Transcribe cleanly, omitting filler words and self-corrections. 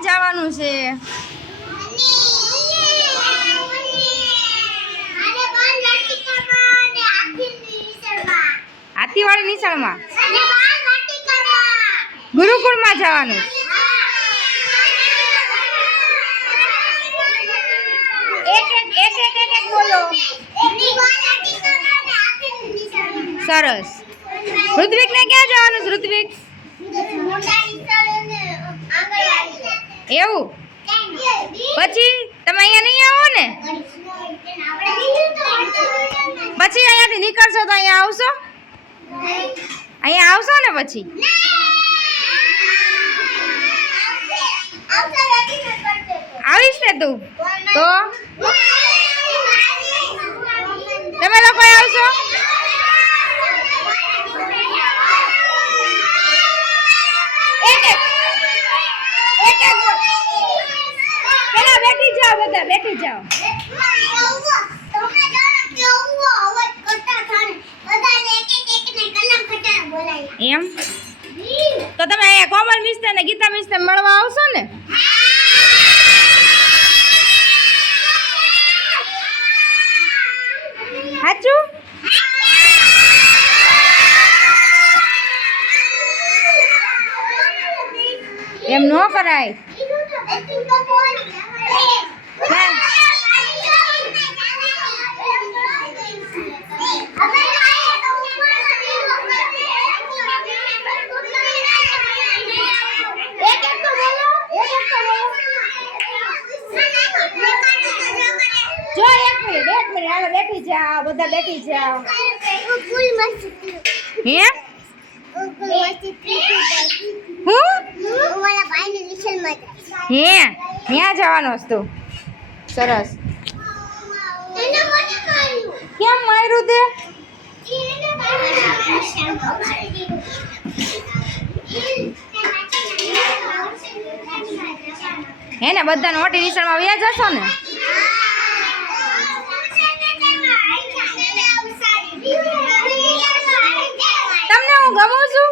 ક્યાં જવાનું છે? હાથીવાળી નિશાળમાં ગુરુકુળમાં જવાનું. એક બોલો. સરસ. ઋત્વિક ને ક્યાં જવાનું છે? ઋત્વિક એવું પછી તમે અહીંયા નહીં આવો ને? પછી અહીંયાથી નીકળશો તો અહીંયા આવશો? અહીંયા આવશો ને પછી? આવીશ ને તું તો? તમે લોકો આવશો? પેલા બેઠી જાઓ, બધા બેઠી જાઓ. એમ તો તમે અહીંયા કોમલ મિસ્ટર ને ગીતા મિસ્ટર મળવા આવશો ને? સાચું? એમ ન કરાય. જો એક મિનિટ હાલો બેઠી જાઓ, બધા બેઠી જાઓ. હે હે ત્યાં જવાનો હતો. સરસ. કેમ માર્યું તે? હે ને બધા મોટી નિશાળમાં વ્યા જશો ને? તમને હું ગમું છું?